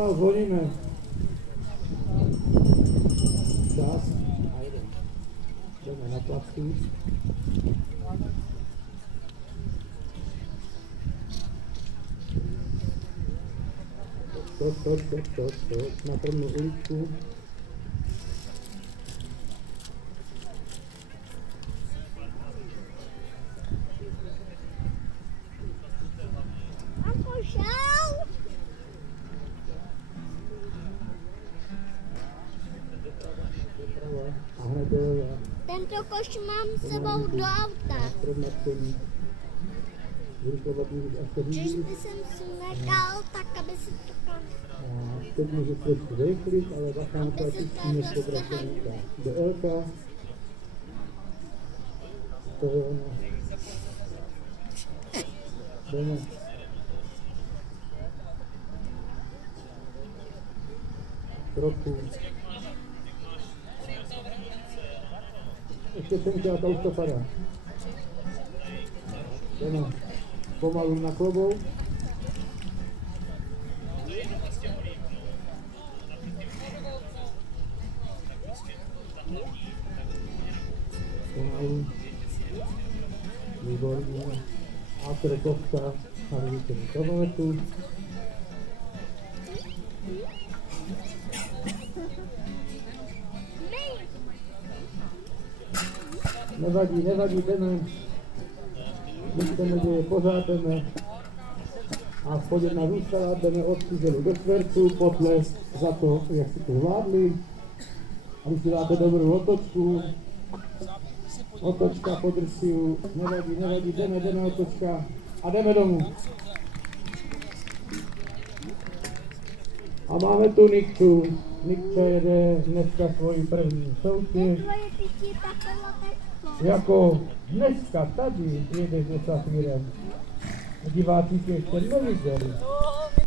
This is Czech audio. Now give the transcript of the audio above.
Pomalu zvoníme. Čas. A jeden. Jdeme na placu. To. Na první uličku. A hned tento koš mám s sebou do auta. Když by jsem si nechal, tak aby se to kam... Teď můžu trošku zrychlit, ale zachránka je tím potracený do Elka. To je ono. Jdeme. Trochu. Ještě jsem chtěla, to už to padá. Jdeme. Pomalu na klobou. Pomalu. Výborně. A trekovka na výborný kilometru. Nevadí, jdeme. Nic se neděje, pořád jdeme. A chodit na zůstala, jdeme od Cizelu do Čtvercu, potlesk za to, jak si to zvládli. A když si dáte dobrou otočku, otočka po drsiu, nevadí, jdeme otočka a jdeme domů. A máme tu Nikču. Nikča jede dneska svoji první soutěž. Jako dneska tady jede se Safírem. Diváci ještě neviděli.